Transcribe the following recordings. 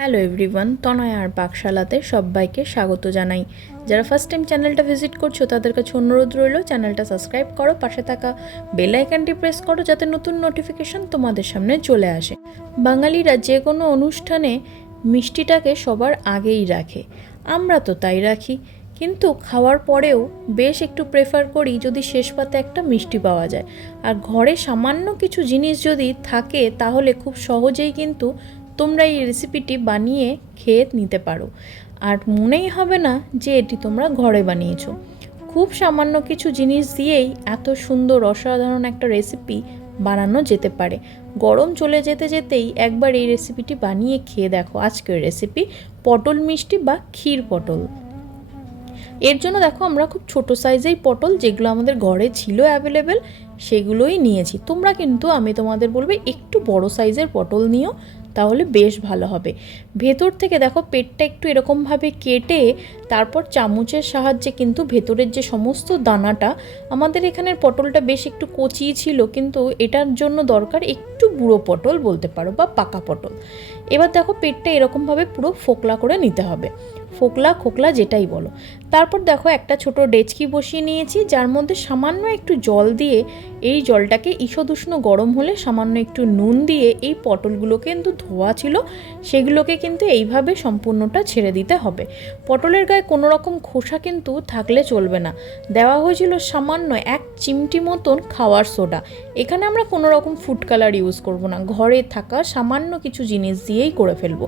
Hello everyone তনয় আর পাকশালাতে সবাইকে স্বাগত জানাই। যারা ফার্স্ট টাইম চ্যানেলটা ভিজিট করছ, তাদের কাছে অনুরোধ রইল চ্যানেলটা সাবস্ক্রাইব করো, পাশে থাকা বেল আইকনটি প্রেস করো, যাতে নতুন নোটিফিকেশন তোমাদের সামনে চলে আসে। বাঙালিরা যে কোনো অনুষ্ঠানে মিষ্টিটাকে সবার আগেই রাখে। আমরা তো তাই রাখি। কিন্তু খাওয়ার পরেও বেশ একটু প্রেফার করি যদি শেষ পাতে একটা মিষ্টি পাওয়া যায়। আর ঘরে সামান্য কিছু জিনিস যদি থাকে, তাহলে খুব সহজেই কিন্তু তোমরা এই রেসিপিটি বানিয়ে খেয়ে নিতে পারো। আর মনেই হবে না যে এটি তোমরা ঘরে বানিয়েছো। খুব সামান্য কিছু জিনিস দিয়েই এত সুন্দর, অসাধারণ একটা রেসিপি বানানো যেতে পারে। গরম চলে যেতে যেতেই একবার এই রেসিপিটি বানিয়ে খেয়ে দেখো আজকের রেসিপি পটল মিষ্টি বা ক্ষীর পটল। এর জন্য দেখো আমরা খুব ছোট সাইজেই পটল যেগুলো আমাদের ঘরে ছিল অ্যাভেলেবেল সেগুলোই নিয়েছি। তোমরা কিন্তু, আমি তোমাদের বলব, একটু বড় সাইজের পটল নিও। তাহলে বেশ ভালো হবে। ভেতর থেকে দেখো পেটটা একটু এরকমভাবে কেটে তারপর চামচের সাহায্যে কিন্তু ভেতরের যে সমস্ত দানাটা, আমাদের এখানের পটলটা বেশ একটু কচি ছিল, কিন্তু এটার জন্য দরকার একটু বুড়ো পটল বলতে পারো বা পাকা পটল। এবার দেখো পেটটা এরকমভাবে পুরো ফোকলা করে নিতে হবে। ফোকলা, খোকলা যেটাই বলো। তারপর দেখো একটা ছোট ডেচকি বসিয়ে নিয়েছি, যার মধ্যে সামান্য একটু জল দিয়ে এই জলটাকে ঈষদুষ্ণ গরম হলে সামান্য একটু নুন দিয়ে এই পটলগুলো কিন্তু ধোয়া ছিল, সেগুলোকে কিন্তু এইভাবে সম্পূর্ণটা ছেড়ে দিতে হবে। পটলের গায়ে কোনো রকম খোসা কিন্তু থাকলে চলবে না। দেওয়া হয়েছিল সামান্য এক চিমটি মতন খাওয়ার সোডা। এখানে আমরা কোনো রকম ফুড কালার ইউজ করব না, ঘরে থাকা সামান্য কিছু জিনিস দিয়েই করে ফেলব,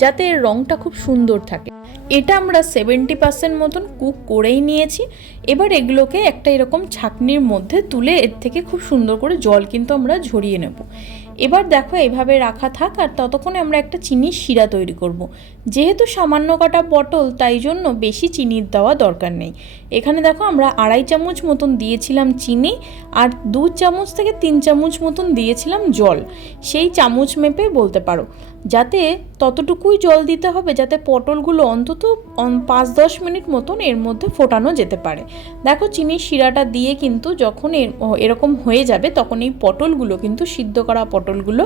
যাতে এর রঙটা খুব সুন্দর থাকে। এটা আমরা সেভেন্টি পার্সেন্ট মতন কুক করেই নিয়েছি। এবার এগুলোকে একটা এরকম ছাকনির মধ্যে তুলে এর থেকে খুব সুন্দর করে জল কিন্তু আমরা ঝরিয়ে নেব। এবার দেখো এভাবে রাখা থাক আর ততক্ষণে আমরা একটা চিনির শিরা তৈরি করব। যেহেতু সামান্য কাটা পটল তাই জন্য বেশি চিনির দেওয়া দরকার নেই। এখানে দেখো আমরা আড়াই চামচ মতন দিয়েছিলাম চিনি আর দু চামচ থেকে তিন চামচ মতন দিয়েছিলাম জল। সেই চামচ মেপে বলতে পারো। যাতে ততটুকুই জল দিতে হবে যাতে পটলগুলো অন্তত পাঁচ দশ মিনিট মতন এর মধ্যে ফোটানো যেতে পারে। দেখো চিনির শিরাটা দিয়ে কিন্তু যখন এরকম হয়ে যাবে তখন এই পটলগুলো কিন্তু সিদ্ধ করা পটলগুলো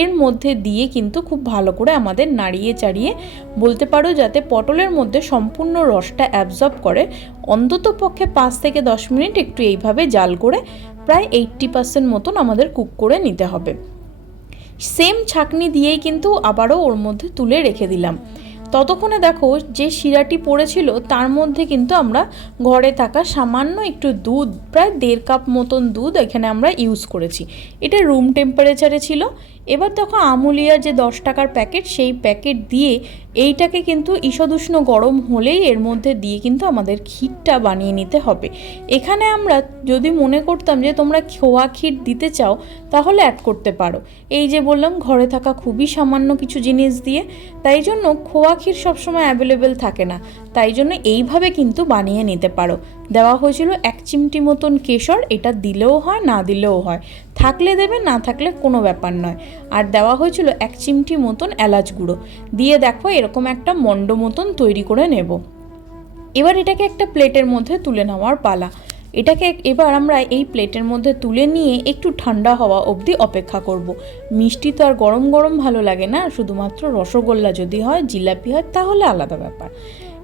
এর মধ্যে দিয়ে কিন্তু খুব ভালো করে আমাদের নাড়িয়ে চাড়িয়ে বলতে পারো যাতে পটলের মধ্যে সম্পূর্ণ রসটা অ্যাবজর্ব করে। অন্তত পক্ষে পাঁচ থেকে দশ মিনিট একটু এইভাবে জাল করে প্রায় এইট্টি পার্সেন্ট মতন আমাদের কুক করে নিতে হবে। সেম ছাকনি দিয়েই কিন্তু আবারও ওর মধ্যে তুলে রেখে দিলাম। ততক্ষণে দেখো যে শিরাটি পড়েছিল, তার মধ্যে কিন্তু আমরা ঘরে থাকা সামান্য একটু দুধ, প্রায় দেড় কাপ মতন দুধ এখানে আমরা ইউজ করেছি। এটা রুম টেম্পারেচারে ছিল এবার দেখো আমুলিয়ার যে দশ টাকার প্যাকেট, সেই প্যাকেট দিয়ে এইটাকে কিন্তু ঈষদুষ্ণ গরম হলেই এর মধ্যে দিয়ে কিন্তু আমাদের ক্ষীরটা বানিয়ে নিতে হবে। এখানে আমরা যদি মনে করতাম যে তোমরা খোয়া ক্ষীর দিতে চাও, তাহলে অ্যাড করতে পারো। এই যে বললাম, ঘরে থাকা খুবই সামান্য কিছু জিনিস দিয়ে, তাই জন্য খোয়া ক্ষীর সবসময় অ্যাভেলেবেল থাকে না। তাই জন্য এইভাবে কিন্তু বানিয়ে নিতে পারো। দেওয়া হয়েছিল এক চিমটি মতন কেশর, এটা দিলেও হয়, না দিলেও হয়। থাকলে দেবে, না থাকলে কোনো ব্যাপার নয়। আর দেওয়া হয়েছিল এক চিমটি মতন এলাচ গুঁড়ো। দিয়ে দেখো এরকম একটা মণ্ড মতন তৈরি করে নেব। এবার এটাকে একটা প্লেটের মধ্যে তুলে নেওয়ার পালা। এটাকে এবার আমরা এই প্লেটের মধ্যে তুলে নিয়ে একটু ঠান্ডা হওয়া অবধি অপেক্ষা করব। মিষ্টি তো আর গরম গরম ভালো লাগে না, শুধুমাত্র রসগোল্লা যদি হয়, জিলাপি হয়, তাহলে আলাদা ব্যাপার।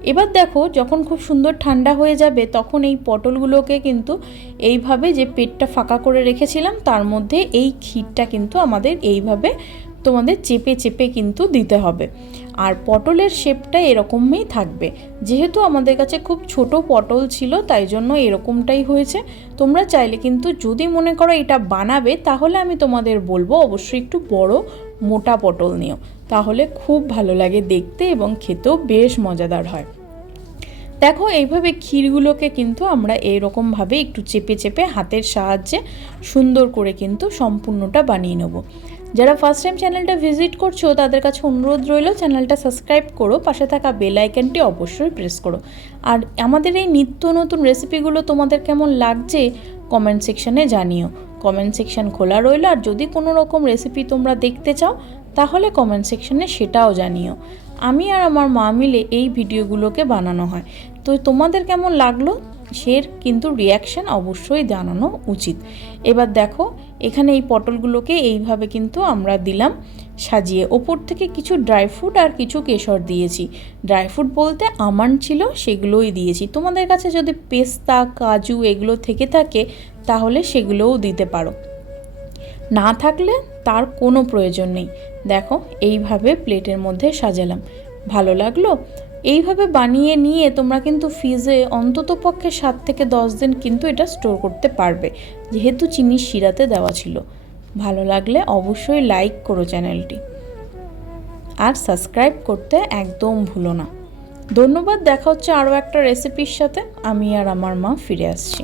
এবার দেখো, যখন খুব সুন্দর ঠান্ডা হয়ে যাবে, তখন এই পটলগুলোকে কিন্তু এইভাবে যে পেটটা ফাঁকা করে রেখেছিলাম, তার মধ্যে এই ক্ষীরটা কিন্তু আমাদের এইভাবে তোমাদের চেপে চেপে কিন্তু দিতে হবে। আর পটলের শেপটা এরকমই থাকবে। যেহেতু আমাদের কাছে খুব ছোট পটল ছিল, তাই জন্য এরকমটাই হয়েছে। তোমরা চাইলে কিন্তু যদি মনে করো এটা বানাবে, তাহলে আমি তোমাদের বলব, অবশ্যই একটু বড়, মোটা পটল নিও। তাহলে খুব ভালো লাগে দেখতে এবং খেতেও বেশ মজাদার হয়। দেখো, এইভাবে ক্ষীরগুলোকে কিন্তু আমরা এইরকমভাবে একটু চেপে চেপে হাতের সাহায্যে সুন্দর করে কিন্তু সম্পূর্ণটা বানিয়ে নেব। যারা ফার্স্ট টাইম চ্যানেলটা ভিজিট করছ, তাদের কাছে অনুরোধ রইল চ্যানেলটা সাবস্ক্রাইব করো, পাশে থাকা বেল আইকনটি অবশ্যই প্রেস করো। আর আমাদের এই নিত্য নতুন রেসিপিগুলো তোমাদের কেমন লাগছে কমেন্ট সেকশানে জানিও। কমেন্ট সেকশান খোলা রইল, আর যদি কোনো রকম রেসিপি তোমরা দেখতে চাও তাহলে কমেন্ট সেকশনে সেটাও জানিও। আমি আর আমার মা মিলে এই ভিডিওগুলোকে বানানো হয়। তো তোমাদের কেমন লাগল? সের কিন্তু রিয়াকশান অবশ্যই জানানো উচিত। এবার দেখো, এখানে এই পটলগুলোকে এইভাবে কিন্তু আমরা দিলাম। সাজিয়ে ওপর থেকে কিছু ড্রাই ফ্রুট আর কিছু কেশর দিয়েছি। ড্রাই ফ্রুট বলতে আমন্ড ছিল, সেগুলোই দিয়েছি। তোমাদের কাছে যদি পেস্তা, কাজু এগুলো থেকে থাকে, তাহলে সেগুলোও দিতে পারো। না থাকলে তার কোনো প্রয়োজন নেই। দেখো, এইভাবে প্লেটের মধ্যে সাজালাম। ভালো লাগল? এইভাবে বানিয়ে নিয়ে তোমরা কিন্তু ফ্রিজে অন্তত পক্ষে সাত থেকে দশ দিন কিন্তু এটা স্টোর করতে পারবে, যেহেতু চিনি শিরাতে দেওয়া ছিল। ভালো লাগলে অবশ্যই লাইক করো চ্যানেলটি। আর সাবস্ক্রাইব করতে একদম ভুলো না। ধন্যবাদ, দেখা হচ্ছে আরও একটা রেসিপির সাথে। আমি আর আমার মা ফিরে আসছি।